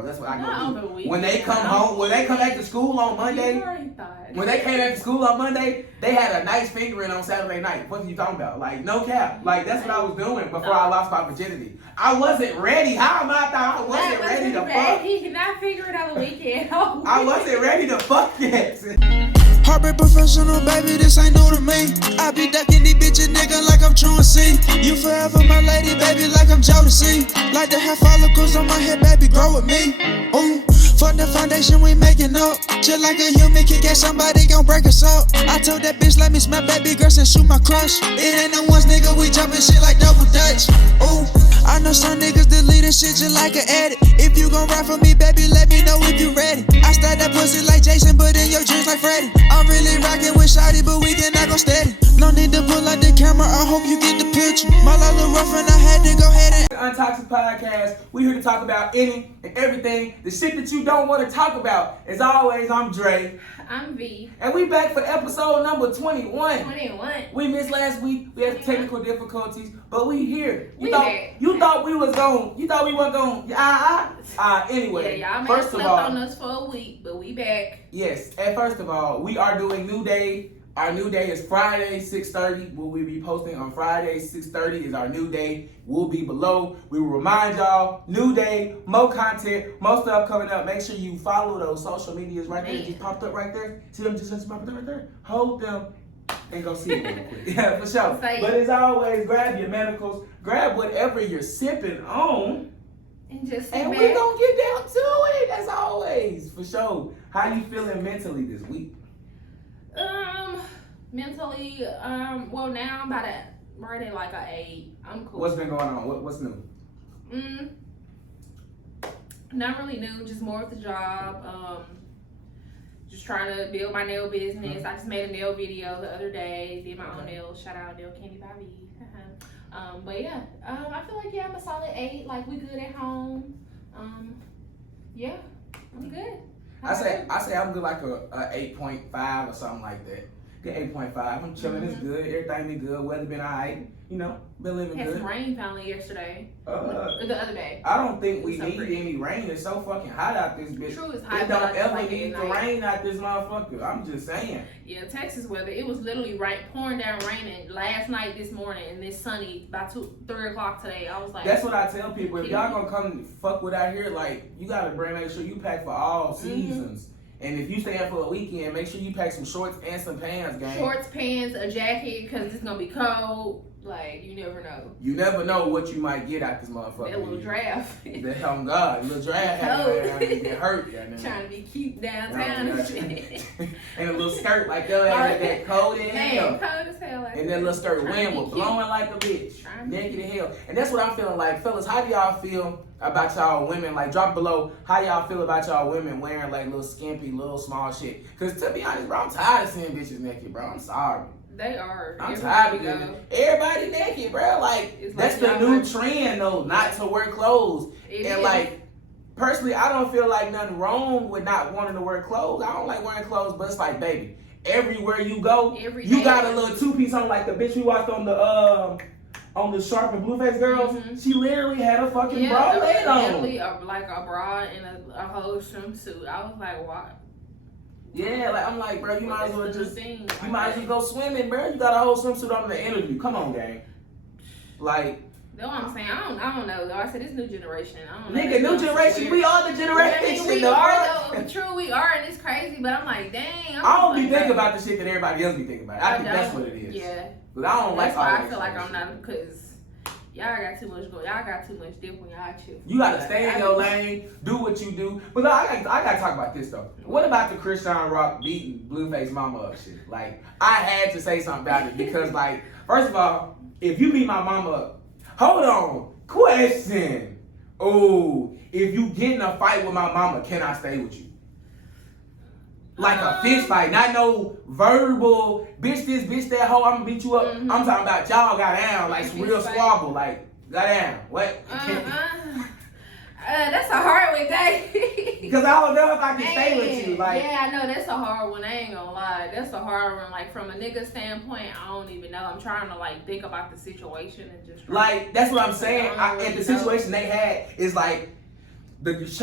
bro. That's what I Not go do. on the weekend. When they come home, when they come back to school on Monday, when they came back to school on Monday, they had a nice fingering on Saturday night. What are you talking about? Like, no cap. Like, that's what I was doing before I lost my virginity. I wasn't ready. How am I thought I wasn't ready to fuck? He cannot figure it out the weekend. I wasn't ready to fuck yet. Heartbreak professional, baby, this ain't new to me. I be ducking these bitches, nigga, like I'm truancy. You forever my lady, baby, like I'm Jodeci. Like to have follicles on my head, baby, grow with me. Ooh, for the foundation we making up. Just like a human can get somebody gon' break us up. I told that bitch, let me smack baby girl and shoot my crush. It ain't no ones, nigga, we jumping shit like double dutch. Ooh, I know some niggas deleting shit just like an edit. If you gon' ride for me, baby, let me know if you ready. I start that pussy like Jason, but in your dreams like Freddy. I'm really rockin' with Shawty, but we cannot go steady. No need to pull out the camera, I hope you get the picture. My life look rough and I had to go ahead and UnToxic Podcast. We here to talk about any and everything. The shit that you don't want to talk about. As always, I'm Dre. I'm V. And we back for episode number 21. 21. We missed last week. We had technical difficulties, but we here. We back. You thought we was gone. You thought we weren't gone. Anyway, Yeah, y'all may have slept on us for a week, but we back. Yes. And first of all, we are doing new day. Our new day is Friday, 6:30. Will we be posting on Friday, 6:30 is our new day. We'll be below. We will remind y'all, new day, more content, more stuff coming up. Make sure you follow those social medias right there. Just popped up right there. See them just popped up right there? Hold them and go see them real quick. Yeah, for sure. But as always, grab your medicals, grab whatever you're sipping on. And just and we're gonna get down to it as always. For sure. How you feeling mentally this week? Mentally, well now I'm about at right at like a 8. I'm cool. What's been going on? What's new? Not really new, just more with the job. Just trying to build my nail business. I just made a nail video the other day, did my own nails. Shout out Nail Candy Bobby. But yeah, I feel like I'm a solid 8. Like we good at home. Yeah, I'm good. I say I'm good like a 8.5 or something like that. Good 8.5. I'm chilling. It's good. Everything been good. Weather been alright. You know, been living good. Had some rain finally yesterday. The other day. I don't think we need any rain. It's so fucking hot out this bitch. True, it's hot. It don't ever need to rain out this motherfucker. I'm just saying. Yeah, Texas weather. It was literally pouring down raining last night, this morning, and it's sunny by 3 o'clock today. I was like, that's what I tell people. If y'all gonna come fuck with out here, like you gotta make sure you pack for all seasons. And if you stay out for a weekend, make sure you pack some shorts and some pants, gang. Shorts, pants, a jacket, because it's going to be cold. Like, you never know. You never know what you might get out this motherfucker. That little draft. Oh, God. Little draft happened. Get hurt. Trying to be cute downtown and shit. And a little skirt like that cold in hell. Cold as hell. And that little skirt wind was blowing like a bitch. Naked as hell. And that's what I'm feeling like. Fellas, how do y'all feel about y'all women? Like, drop below how y'all feel about y'all women wearing like little skimpy, little small shit. Because to be honest, bro, I'm tired of seeing bitches naked, bro. I'm sorry. They are. I'm tired of everybody naked, bro. Like, that's the new trend, though, not to wear clothes. And like, personally, I don't feel like nothing wrong with not wanting to wear clothes. I don't like wearing clothes, but it's like, baby, everywhere you go, you got a little 2-piece on, like the bitch we watched on the Sharp and Blueface Girls. She literally had a fucking bra laid on. Literally like a bra and a whole swimsuit. I was like, what? Yeah, like I'm like, bro, you might as well might as well go swimming, bro. You got a whole swimsuit on the interview. Come on, gang. Like, that's what I'm saying. I don't know though. I said it's new generation. I don't know. Nigga, new generation. We are the generation. We are though. True, we are, and it's crazy. But I'm like, dang. I don't be thinking about the shit that everybody else be thinking about. I think that's what it is. Yeah. But I don't like. That's why I feel like I'm not, because y'all got too much going. Y'all got too much dip when y'all chill. You gotta stay in your lane, do what you do. But no, I gotta talk about this though. What about the Christian Rock beating Blueface mama up shit? Like, I had to say something about it because, like, first of all, if you beat my mama up, hold on, question. Oh, if you get in a fight with my mama, can I stay with you? Like a fist fight, not no verbal, bitch this, bitch that, hoe, I'm gonna beat you up. I'm talking about y'all got down, like some real squabble, like, got down. What? That's a hard one, Dave. Because I don't know if I can stay with you. Like, yeah, I know, that's a hard one, I ain't gonna lie. That's a hard one, like, from a nigga standpoint, I don't even know. I'm trying to, like, think about the situation and just... Like, that's what I'm saying. And the situation they had is, like,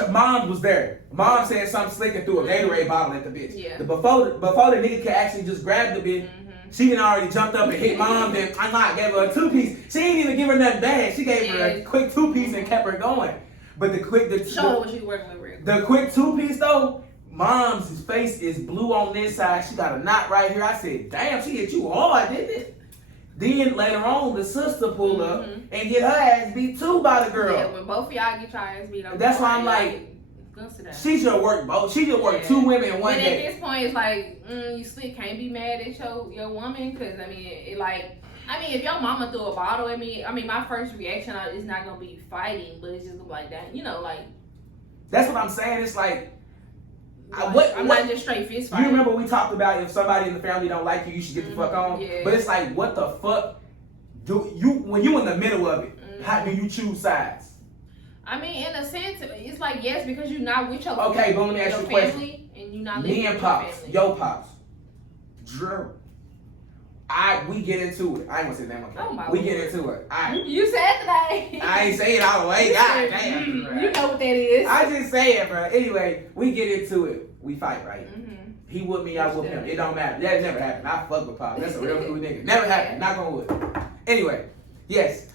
Mom was there. Mom said something slick and threw a Gatorade bottle at the bitch. Yeah. Before the nigga could actually just grab the bitch, she had already jumped up and hit Mom. Then I gave her a 2-piece. She didn't even give her nothing bad. She gave her a quick 2-piece and kept her going. But show her what she working with. The quick 2-piece though. Mom's face is blue on this side. She got a knot right here. I said, damn, she hit you hard, didn't it? Then later on, the sister pulled up and get her ass beat too by the girl. Yeah, when both of y'all get your ass beat up. That's why I'm like, she should work both. She should work 2 women in one day. But at this point, it's like, you still can't be mad at your woman, because I mean, if your mama threw a bottle at me, my first reaction is not gonna be fighting, but it's just like that, That's what I'm saying. It's like. I'm not just straight fist fighting. You remember we talked about if somebody in the family don't like you, you should get the fuck on. Yeah. But it's like, what the fuck do you when you in the middle of it? How do you choose sides? In a sense, it's like yes, because you're not with your but let me ask you a question. Family, and you're not living Me and with Pops, your family. yo Pops, Drew. We get into it. I ain't gonna say that one. Oh we get into it. You said that. I ain't say it all the way. God damn. You know what that is. I just say it, bro. Anyway, we get into it. We fight, right? He whoop me, I whoop him. It don't matter. That never happened. I fuck with Pop. That's a real cool nigga. Never happened. Knock on wood. Anyway, yes.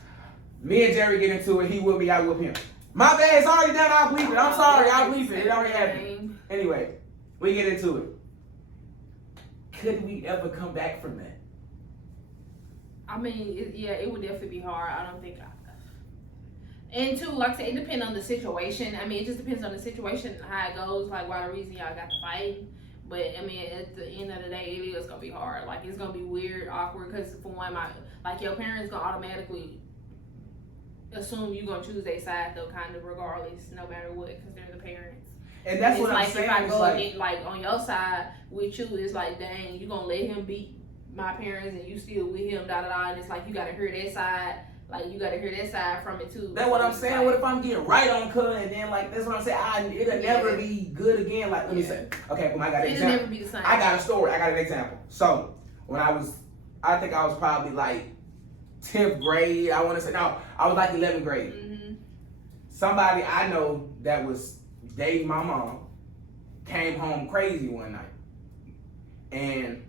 Me and Jerry get into it. He whoop me, I whoop him. My bad. It's already done. I'll bleep it. I'm sorry. I'll bleep it. It already happened. Anyway, we get into it. Could we ever come back from that? It would definitely be hard. I don't think. And two, like I said, it depends on the situation. It just depends on the situation, how it goes, like why the reason y'all got to fight. But at the end of the day, it is gonna be hard. Like it's gonna be weird, awkward, because for one, your parents gonna automatically assume you gonna choose their side though, kind of regardless, no matter what, because they're the parents. And that's what I'm saying. If I go against, on your side with you, it's like, dang, you gonna let him beat my parents and you still with him, and it's like you gotta hear that side. Like you gotta hear that side from it too. That's what I'm saying. What if I'm getting right on cut and then that's what I'm saying. It'll never be good again. Like let me say, okay, I got an example. It'll never be the same. I got a story. I got an example. So when I think I was probably like 10th grade. I want to say no, I was like 11th grade. Somebody I know that was dating my mom came home crazy one night, and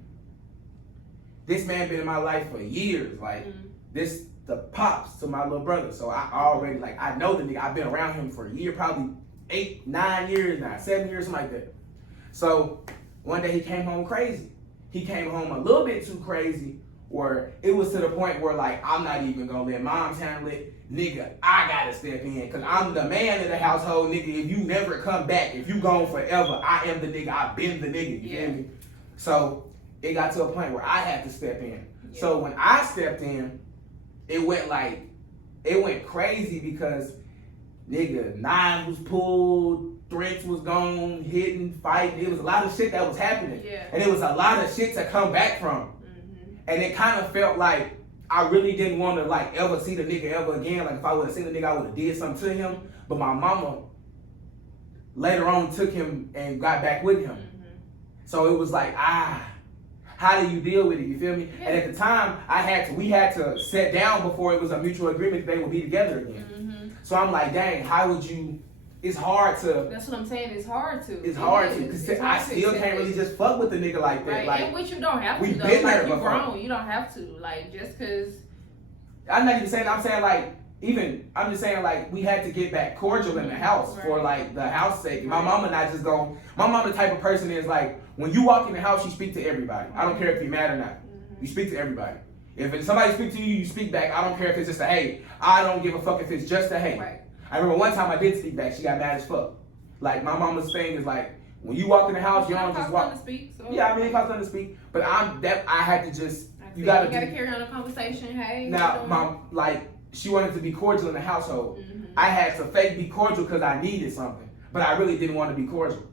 this man been in my life for years. Like the pops to my little brother. So I already I know the nigga. I've been around him for a year, probably 8, 9 years now, 7 years, something like that. So one day he came home crazy. He came home a little bit too crazy, where it was to the point where I'm not even gonna let moms handle it. Nigga, I gotta step in, cause I'm the man of the household, nigga. If you never come back, if you gone forever, I am the nigga. I've been the nigga. You feel me? So it got to a point where I had to step in. Yeah. So when I stepped in, it went crazy because nigga, knives was pulled, threats was gone, hitting, fighting. It was a lot of shit that was happening. Yeah. And it was a lot of shit to come back from. And it kind of felt like I really didn't want to ever see the nigga ever again. Like if I would have seen the nigga, I would have did something to him. But my mama later on took him and got back with him. So it was like, how do you deal with it? You feel me? Yeah. And at the time, we had to sit down before it was a mutual agreement that they would be together again. So I'm like, dang, how would you? It's hard to. That's what I'm saying. It's hard to. It's hard to because I still can't really just fuck with the nigga like that. Right. And which you don't have to. We've though. been there you're before. grown. You don't have to. Just because. I'm not even saying. I'm saying I'm just saying we had to get back cordial in the house for the house sake. My mama not just go. My mama the type of person is when you walk in the house, you speak to everybody. I don't care if you're mad or not. You speak to everybody. If somebody speaks to you, you speak back. I don't care if it's just a hey. I don't give a fuck if it's just a hey. Right. I remember one time I did speak back. She got mad as fuck. My mama's thing is when you walk in the house, you don't just walk. Speak, so. Yeah, it costs nothing to speak. But I had to just. You gotta carry on a conversation. Hey. Now, she wanted to be cordial in the household. I had to fake be cordial because I needed something, but I really didn't want to be cordial.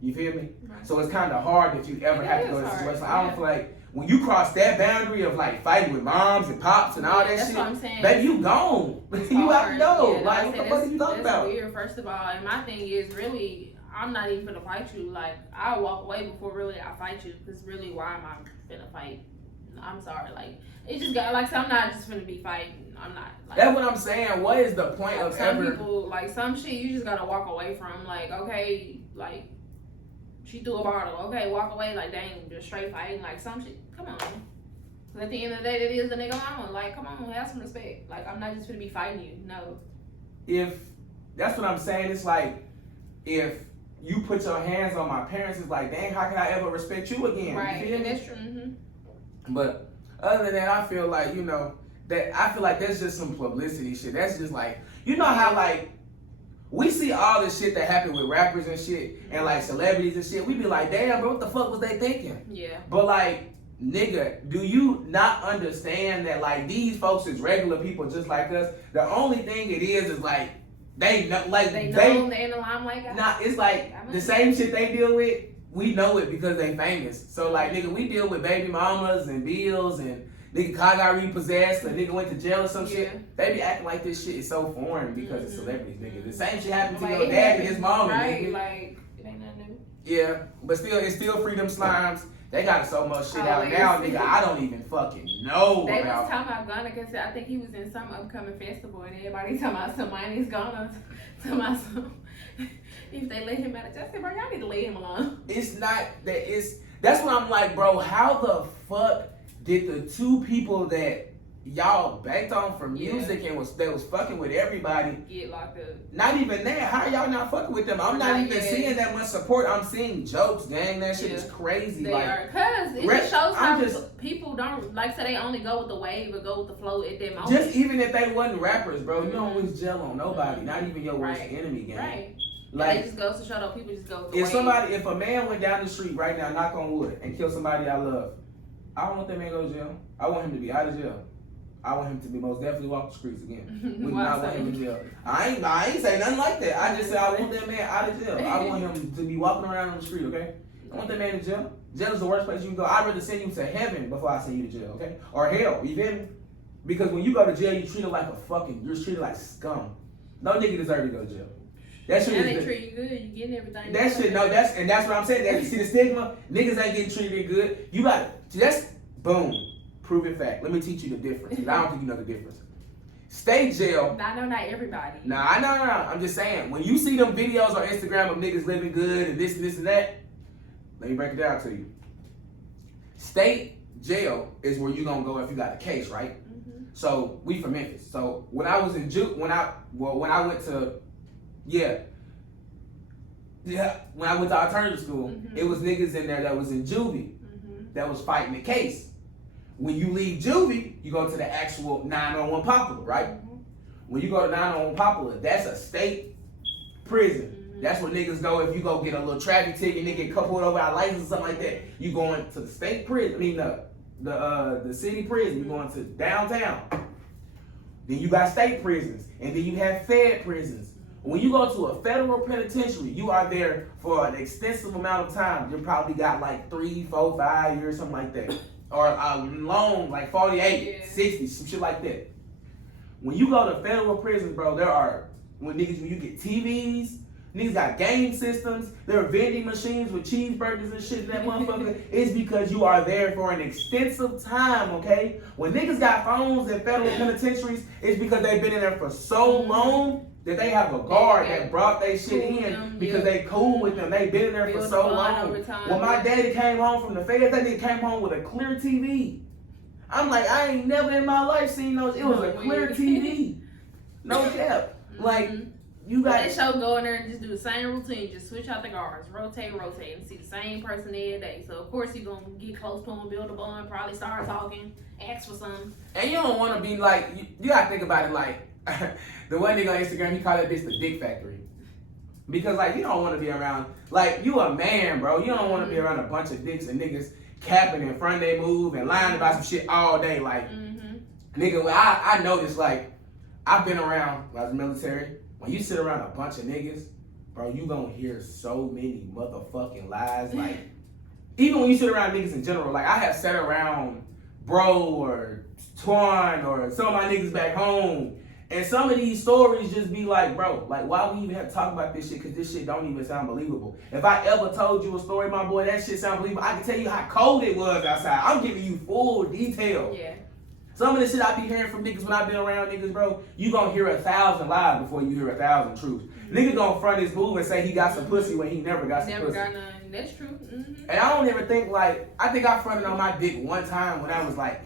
You feel me? Right. So it's kind of hard if you ever have to go to a situation. I don't feel like when you cross that boundary of fighting with moms and pops and all that shit, what I'm saying. Baby, you gone. You have to go. What the fuck are you talking about? That's weird, first of all. And my thing is really, I'm not even gonna fight you. I'll walk away before really I fight you. Because really, why am I gonna fight? I'm sorry. Like, it just got, like, so I'm not just gonna be fighting. I'm not. Like, that's what I'm saying. What is the point of some ever? people, like, some shit you just gotta walk away from. Like, okay, like, she threw a bottle. Okay, walk away. Like, dang, just straight fighting. Like, some shit. Come on. 'Cause at the end of the day, that is the nigga mama. Like, come on, have some respect. Like, I'm not just gonna be fighting you. No. If that's what I'm saying, it's like if you put your hands on my parents, it's like, dang, how can I ever respect you again? Right. You feel me? That's true. Mm-hmm. But other than that, I feel like, I feel like that's just some publicity shit. That's just like, you know how like we see all the shit that happen with rappers and shit and like celebrities and shit. We be like, damn, bro, what the fuck was they thinking? Yeah. But like, nigga, do you not understand that like these folks is regular people just like us? The only thing it is like they know, like they know they're in the limelight. Nah, it's like the same shit they deal with. We know it because they famous. So like, nigga, we deal with baby mamas and bills and nigga car got repossessed, a nigga went to jail or some shit. They be acting like this shit is so foreign because it's celebrities, nigga. The same shit happened to your dad and his mama. Right, nigga. like, it ain't nothing new. Yeah, but still, it's still Freedom Slimes. They got so much shit out now, nigga. I don't even fucking know They about. was talking about Ghana because I think he was in some upcoming festival and everybody talking about somebody's Ghana. Talking about some. If they let him out, I said, bro, y'all need to leave him alone. It's not that. That's what I'm like, bro. How the fuck did the two people that y'all banked on for music and that was fucking with everybody get locked up? Not even that. How y'all not fucking with them? I'm not even seeing that much support. I'm seeing jokes, gang. That shit is crazy. They like, are, cause it just shows how people don't like. So they only go with the wave or go with the flow at that moment. Just even if they wasn't rappers, bro, you don't wish jail on nobody. Not even your worst enemy, gang. Right. Like, it just goes to show that people just go with the if a man went down the street right now, knock on wood, and killed somebody I love, I don't want that man to go to jail. I want him to be out of jail. I want him to be most definitely walk the streets again. We do not want him in jail. I ain't say nothing like that. I just said I want that man out of jail. I want him to be walking around on the street, okay? I want that man in jail. Jail is the worst place you can go. I'd rather send you to heaven before I send you to jail, okay? Or hell, you feel me? Because when you go to jail, you're treated like you're treated like scum. No nigga deserve to go to jail. That shit and they treat you good. You getting everything. That shit, no, that's what I'm saying. That, see the stigma? Niggas ain't getting treated good. You got, that's, boom, proven fact. Let me teach you the difference. I don't think you know the difference. State jail. I know not everybody. Nah, no. I'm just saying, when you see them videos on Instagram of niggas living good and this and that, let me break it down to you. State jail is where you gonna go if you got a case, right? Mm-hmm. So we from Memphis. So when I was in when I went to when I went to alternative school, it was niggas in there that was in juvie that was fighting the case. When you leave juvie, you go to the actual 901 Popular, right? When you go to 901 Popular, that's a state prison. That's where niggas go if you go get a little traffic ticket, nigga get coupled over our license or something like that. You going to the state prison, the city prison, you going to downtown. Then you got state prisons, and then you have fed prisons. When you go to a federal penitentiary, you are there for an extensive amount of time. You probably got like 3, 4, 5 years, something like that. Or long, like 48, 60, some shit like that. When you go to federal prisons, bro, when you get TVs, niggas got game systems, there are vending machines with cheeseburgers and shit in that motherfucker. It's because you are there for an extensive time, okay? When niggas got phones in federal penitentiaries, it's because they've been in there for so long that they have a guard that brought their shit in because they cool with them. They been in there for so long. When my daddy came home from the feds, that nigga came home with a clear TV. I'm like, I ain't never in my life seen those. It was a clear TV. No cap. Like, you got they show go in there and just do the same routine, just switch out the guards, rotate, and see the same person every day. So of course you're gonna get close to them, build a bond, probably start talking, ask for something. And you don't want to be like, you gotta think about it like, the one nigga on Instagram, he called that bitch the dick factory. Because like, you don't want to be around, like, you a man, bro. You don't want to be around a bunch of dicks and niggas capping in front of their move and lying about some shit all day. Like, nigga, I noticed, like, I've been around, when I was in the military, when you sit around a bunch of niggas, bro, you gonna hear so many motherfucking lies. Like, even when you sit around niggas in general, like, I have sat around Bro or Twan or some of my niggas back home, And some of these stories just be like, bro, like, why we even have to talk about this shit? Because this shit don't even sound believable. If I ever told you a story, my boy, that shit sound believable. I can tell you how cold it was outside. I'm giving you full detail. Yeah. Some of the shit I be hearing from niggas when I been around niggas, bro, you gonna hear 1,000 lies before you hear 1,000 truths. Nigga gonna front his move and say he got some pussy when he never got some Never pussy. got none. That's true. Mm-hmm. And I don't ever think like, I think I fronted on my dick one time when I was like,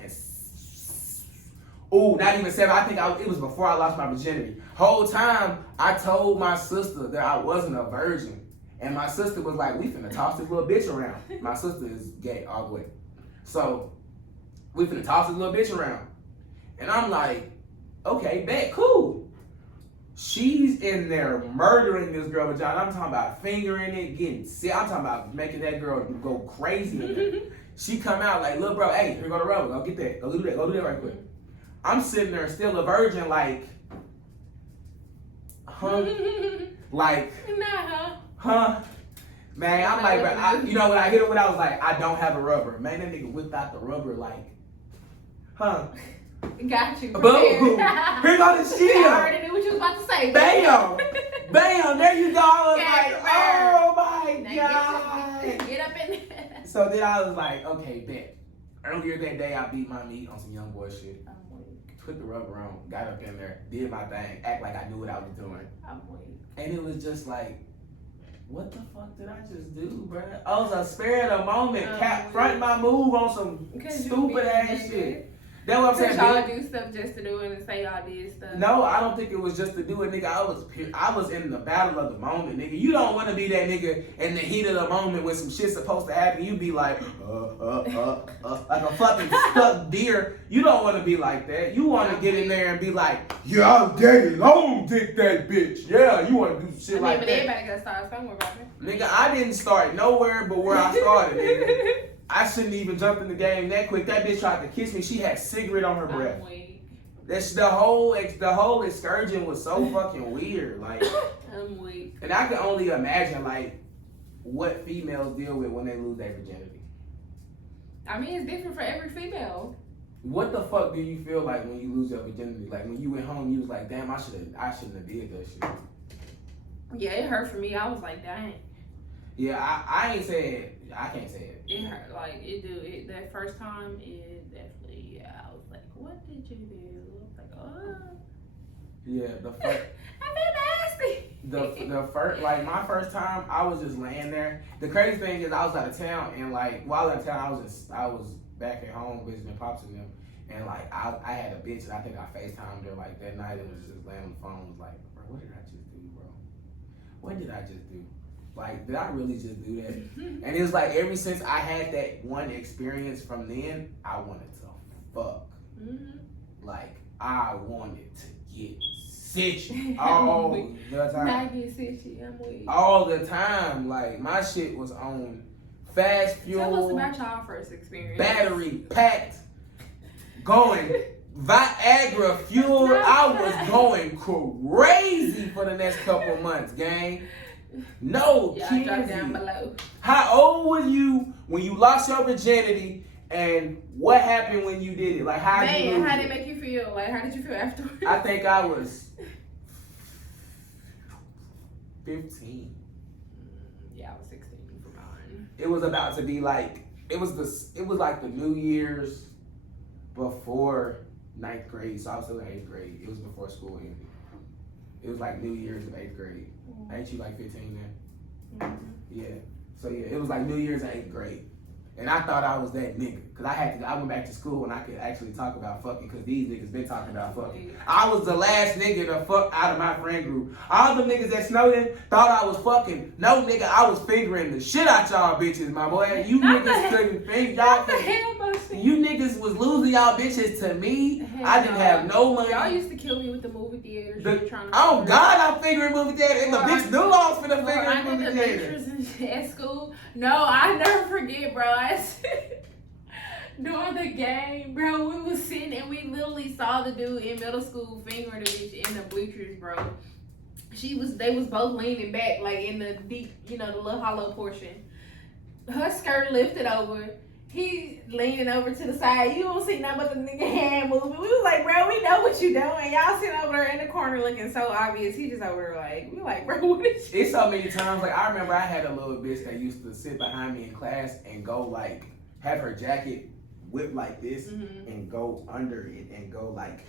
not even 7. I think it was before I lost my virginity. Whole time I told my sister that I wasn't a virgin. And my sister was like, we finna toss this little bitch around. My sister is gay all the way. So we finna toss this little bitch around. And I'm like, okay, bet, cool. She's in there murdering this girl with John. I'm talking about fingering it, getting sick. I'm talking about making that girl go crazy in there. She come out like, look, bro, hey, here go the rubber. Go get that. Go do that. Go do that right quick. I'm sitting there still a virgin, like, huh? Like, huh? Man, I'm like, bro, you know, when I hit her when I was like, I don't have a rubber. Man, that nigga whipped out the rubber like, huh? Got you. Boom. Here go the shield. I already knew what you was about to say. Bam. Bam. There you go. I was like, oh my God. God. Get up in there. So then I was like, okay, bet. Earlier that day, I beat my meat on some young boy shit. Put the rubber on, got up in there, did my thing, act like I knew what I was doing. And it was just like, what the fuck did I just do, bro? I was a spare of the moment, front my move on some stupid ass shit. That's what I'm saying. Y'all do stuff just to do it and say y'all did stuff. No, I don't think it was just to do it, nigga. I was in the battle of the moment, nigga. You don't want to be that nigga in the heat of the moment when some shit's supposed to happen. You be like, like a fucking stuck deer. You don't want to be like that. You want to get in there and be like, yeah, I was gay, long dick that bitch. Yeah, you want to do shit like but that. Everybody got to start somewhere, baby. Nigga, I didn't start nowhere but where I started, nigga. I shouldn't even jump in the game that quick. That bitch tried to kiss me. She had cigarette on her breath. That's the whole excursion was so fucking weird. Like, I'm weak. And I can only imagine like what females deal with when they lose their virginity. I mean, it's different for every female. What the fuck do you feel like when you lose your virginity? Like when you went home, you was like, damn, I shouldn't have did that shit. Yeah, it hurt for me. I was like, dang. Yeah, I ain't said. I can't say it. It hurt. Like, that first time, it definitely, I was like, what did you do? I was like, oh. Yeah, the first. I feel nasty. The first, like my first time, I was just laying there. The crazy thing is I was out of town, and like while I was out of town, I was back at home visiting Pops and them. And like I had a bitch, and I think I FaceTimed her like that night and was just laying on the phone. Was like, bro, what did I just do, bro? What did I just do? Like, did I really just do that? And it was like, ever since I had that one experience from then, I wanted to fuck. Like, I wanted to get sitchy all the time. Not get sitchy, I'm weak. All the time. Like, my shit was on fast fuel. Tell us about y'all first experience. Battery packed, going Viagra fuel. I was going crazy for the next couple months, gang. No, yeah, drop down below. How old were you when you lost your virginity, and what happened when you did it? Like, how did it make you feel? Like, how did you feel afterwards? I think I was 15. Yeah, I was 16 for mine. It was about to be like it was like the New Year's before 9th grade, so I was still in 8th grade. It was before school ended. It was like New Year's of 8th grade. Ain't you like 15 then? Yeah. So yeah, it was like New Year's in 8th grade. And I thought I was that nigga. Cause I went back to school and I could actually talk about fucking, cause these niggas been talking about fucking. I was the last nigga to fuck out of my friend group. All the niggas that Snowden thought I was fucking. No nigga, I was fingering the shit out y'all bitches, my boy. You niggas couldn't think y'all could. You niggas was losing y'all bitches to me. I didn't have no money. Y'all used to kill me with the movie theaters. Oh God, I'm fingering movie theater. And the bitch knew I was finna finger movie theater. At school. No, I never forget, bro. During the game, bro, we was sitting and we literally saw the dude in middle school fingering the bitch in the bleachers, bro. They was both leaning back, like in the deep, the little hollow portion. Her skirt lifted over, he leaning over to the side. You don't see nothing but the nigga hand moving. We was like, bro, we know what you doing. Y'all sitting over there in the corner looking so obvious. He just over there like, we like, bro, what is you? It's so many times. Like, I remember I had a little bitch that used to sit behind me in class and go like, have her jacket whip like this and go under it and go like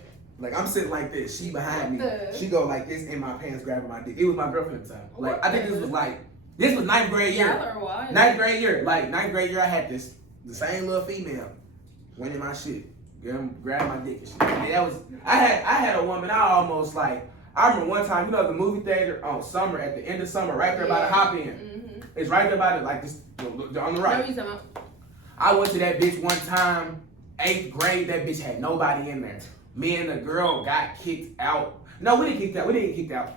I'm sitting like this. She behind me. She go like this in my pants, grabbing my dick. It was my girlfriend at the time. Like, I think this was 9th grade year. Y'all are wild. 9th grade year. Like, 9th grade year, I had the same little female went in my shit, grab my dick and shit. And that was, I had a woman, I remember one time, you know, the movie theater on Summer, at the end of Summer, right there by the Hop In. It's right there by the, like, this, on the right. I went to that bitch one time, 8th grade, that bitch had nobody in there. Me and the girl got kicked out. No, we didn't get kicked out.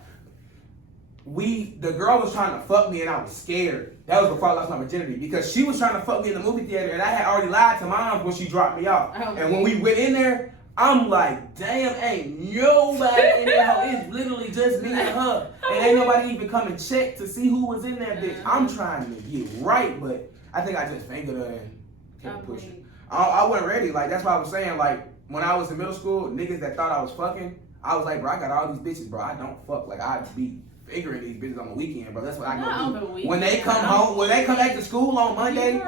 The girl was trying to fuck me and I was scared. That was before I lost my virginity because she was trying to fuck me in the movie theater and I had already lied to mom when she dropped me off. Oh, and when we went in there, I'm like, damn, ain't nobody in there. It's literally just me and her. And ain't nobody even come and check to see who was in that bitch. I'm trying to get right, but I think I just fingered her and kept pushing. I wasn't ready. Like, that's what I was saying. Like, when I was in middle school, niggas that thought I was fucking, I was like, bro, I got all these bitches, bro. I don't fuck. Like, I be figuring these bitches on the weekend, bro. That's what I go do. When they come home, when they come back to school on Monday,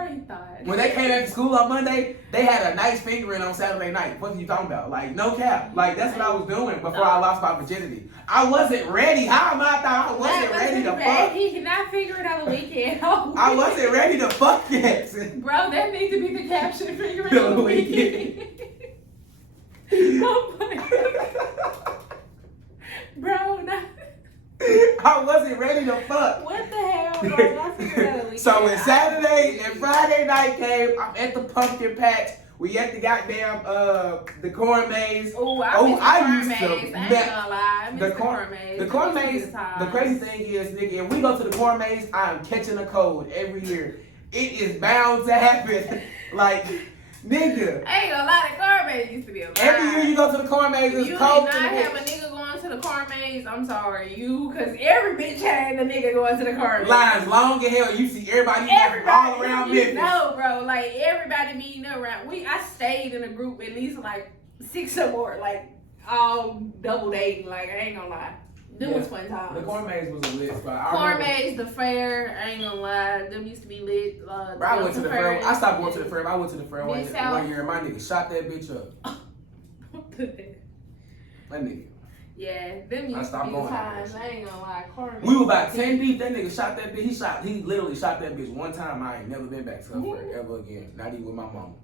when they came back to school on Monday, they had a nice fingering on Saturday night. What are you talking about? Like, no cap. Like, that's what I was doing before I lost my virginity. I wasn't ready. How am I thought I wasn't ready to fuck? He cannot figure it on the weekend. I wasn't ready to fuck yet. Bro, that needs to be the caption, figuring on the weekend. Oh my God. Bro, not. I wasn't ready to fuck. What the hell, bro? I figured out a weekend. So when Saturday and Friday night came, I'm at the pumpkin patch. We at the goddamn the corn maze. I used to. I ain't gonna lie. I miss the corn maze. The corn maze. The crazy thing is, nigga, if we go to the corn maze, I'm catching a cold every year. It is bound to happen. Like, nigga. I ain't gonna lie, the corn maze used to be a vibe. Every year you go to the corn maze, it's you cold. You did not have a nigga going to the corn maze. I'm sorry, cause every bitch had a nigga going to the corn maze. Lines long as hell. You see everybody all around Memphis. No, bro, like everybody meeting around. I stayed in a group at least like 6 or more, like all double dating. Like, I ain't gonna lie. Them was fun times. The corn maze was a lit spot. Corn maze, the fair, I ain't gonna lie. Them used to be lit. Bro, I went to the fair. I stopped going to the fair. I went to the fair one year and my nigga shot that bitch up. That nigga. Yeah, them used to be the times. I ain't gonna lie. Corn maze. We were about 10 deep. That nigga shot that bitch. He literally shot that bitch one time. I ain't never been back to her fair ever again. Not even with my mama.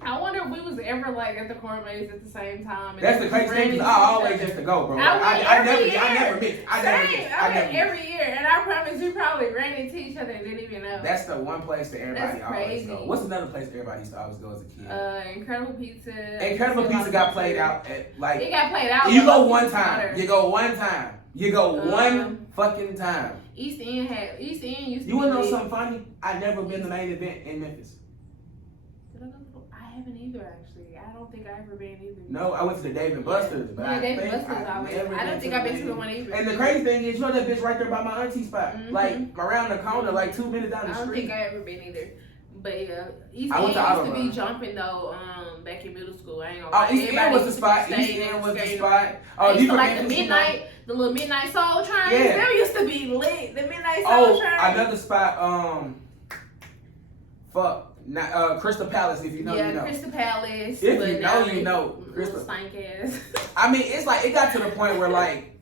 I wonder if we was ever like at the corn maze at the same time. That's the crazy thing. I always used to go, bro. I never missed. Every year, and I promise we probably ran into each other and didn't even know. That's the one place that everybody always go. What's another place everybody used to always go as a kid? Incredible Pizza. Incredible Pizza got played out at like. It got played out. You go one time. You go one time. You go one fucking time. East End used to. You wanna know something funny? I never been to the main event in Memphis. I haven't either, actually. I don't think I ever been either. No, I went to the Dave & Buster's, but I don't think I've been to the one either. And the crazy thing is, you know that bitch right there by my auntie spot, like around the corner, like 2 minutes down the street. I don't think I ever been either. But yeah, East End used to be jumping though. Back in middle school, I ain't gonna lie. East End was the spot. East End was the spot. Oh, you like the little midnight soul trains? Yeah. Them used to be lit. The midnight soul trains. Another spot. Crystal Palace, if you know, you know. Crystal Palace. If you know, you know. Crystal stank ass. I mean, it's like, it got to the point where, like,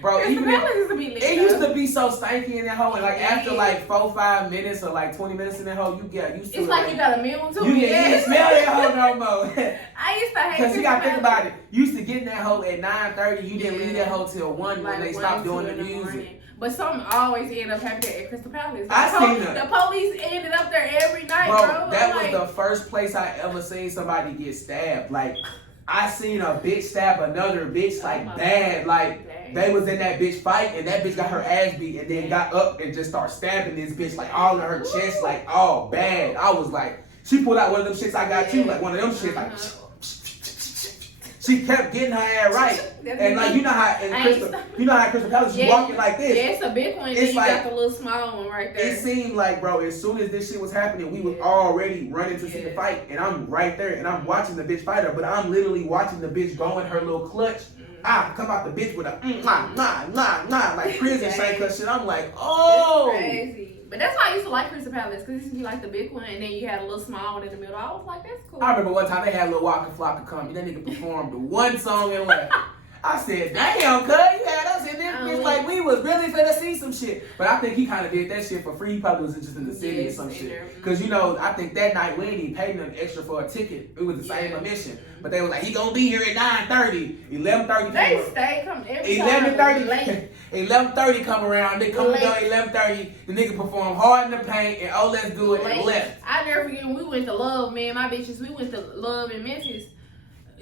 bro, Crystal Palace used to be lit. It used to be so stanky in that hole, and like after like 4-5 minutes or like 20 minutes in that hole, you get used to it. It's like you got immune to it. You didn't smell that hole no more. I used to hate because you gotta think about it. You used to get in that hole at 9:30. You didn't leave that hole till 1 when they stopped doing the music. But something always ended up happening at Crystal Palace. The police ended up there every night, bro. That was the first place I ever seen somebody get stabbed. Like, I seen a bitch stab another bitch like bad. Like, they was in that bitch fight and that bitch got her ass beat and then got up and just started stabbing this bitch like all in her chest, like all bad. I was like, she pulled out one of them shits I got too, like one of them shits like. she kept getting her ass right. And like you know how Crystal Palace you walking like this. Yeah, it's a big one. It's Then you like, got the little small one right there. It seemed like, bro, as soon as this shit was happening, we was already running to see the fight, and I'm right there, and I'm watching the bitch fight her, but I'm literally watching the bitch go in her little clutch. Come out the bitch with a like prison shake her shit. I'm like, oh, that's crazy. But that's why I used to like Crystal Palace, because it used to be like the big one, and then you had a little small one in the middle. I was like, that's cool. I remember one time they had Lil Waka Flocka come, and that nigga performed one song and left. I said, damn, cuz, you had us in this bitch like we was really finna see some shit. But I think he kind of did that shit for free. He probably was just in the city or some shit. Because, you know, I think that night we didn't even pay them extra for a ticket. It was the same admission. But they were like, he gonna be here at 9:30. 11:30. They stay come every time. 11:30. 11:30 come around. They come and go 11:30. The nigga perform hard in the paint and oh, let's do it and left. I never forget when we went to Love, man. My bitches, we went to Love in Memphis.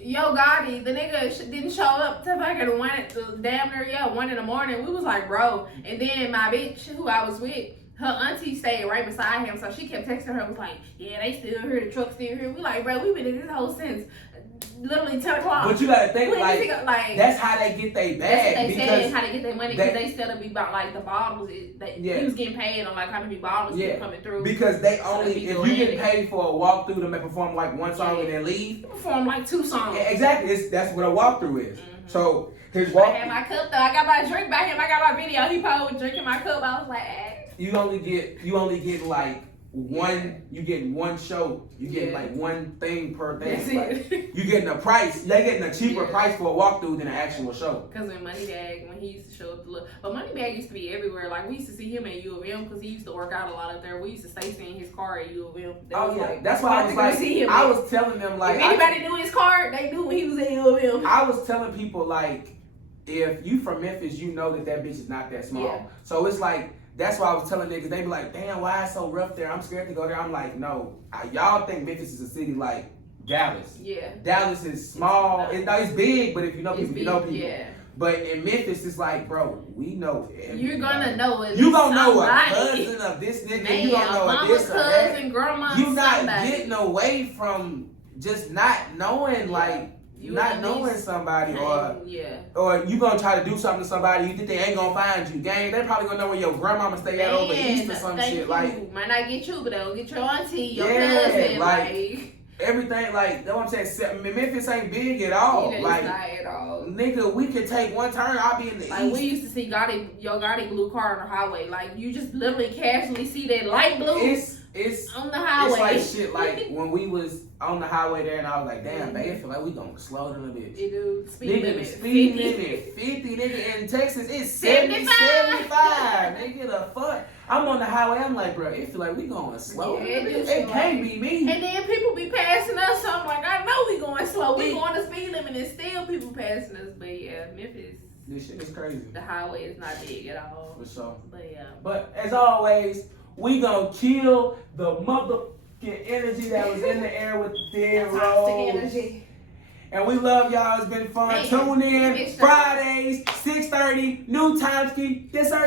Yo Gotti, the nigga didn't show up till fucking damn near 1 in the morning. We was like, bro. And then my bitch, who I was with, her auntie stayed right beside him, so she kept texting her. Was like, yeah, they still here, the truck still here. We like, bro, we been in this whole since literally 10 o'clock. But you gotta think like that's how they get their bag. That's what they said, how they get their money, because they still be about like the bottles. He was getting paid on like how many bottles keep coming through. Because they only, if you get paid for a walkthrough to perform like one song and then leave. You perform like 2 songs. Yeah, exactly. That's what a walkthrough is. So his walk. I had my cup though. I got my drink by him. I got my video. He posted drinking my cup. I was like, You only get like one. You get one show. You get like one thing per thing. That's like, it. You getting a price. They getting a cheaper price for a walkthrough than an actual show. Because when Moneybag, when he used to show up to look, but Moneybag used to be everywhere. Like we used to see him at U of M because he used to work out a lot up there. We used to stay seeing his car at U of M. That's why I was like, I was telling them like, if anybody knew his car, they knew when he was at U of M. I was telling people like, if you from Memphis, you know that bitch is not that small. Yeah. So it's like. That's why I was telling niggas, they be like, damn, why it's so rough there? I'm scared to go there. I'm like, no. Y'all think Memphis is a city like Dallas. Yeah. Dallas is small. It's big, but if you know people, you know people. Yeah. But in Memphis, it's like, bro, we know everybody. You're gonna know it. You gonna know a cousin of this nigga. Man, you gonna know mama's this or that. cousin, grandma, You not somebody. getting away from just not knowing, like, you not knowing somebody or you gonna try to do something to somebody you think they ain't gonna find you. Gang, they probably gonna know where your grandmama stay at over East or some shit. Like, might not get you, but they'll get your auntie, your cousin, like everything. Like, that's what I'm saying. Memphis ain't big at all. Like, not at all. Nigga, we could take one turn. I'll be in the Like East. we used to see Gotti blue car on the highway. Like you just literally casually see that light blue. It's on the highway. It's like shit. Like when we was on the highway there, and I was like, damn, babe, I feel like we gonna slow down a bit. It do. Speed limit 50. Nigga, in Texas it's 70, 75. Nigga, the fuck. I'm on the highway. I'm like, bro, it feel like we going slow. It can't be me. And then people be passing us. So I'm like, I know we going slow. We going to speed limit, and still people passing us. But yeah, Memphis. This shit is crazy. The highway is not big at all. For sure. But yeah. But as always, we gonna kill the motherfucking energy that was in the air with the dead rolls. Energy. And we love y'all. It's been fun. Tune in Fridays, 6:30, new time ski. This our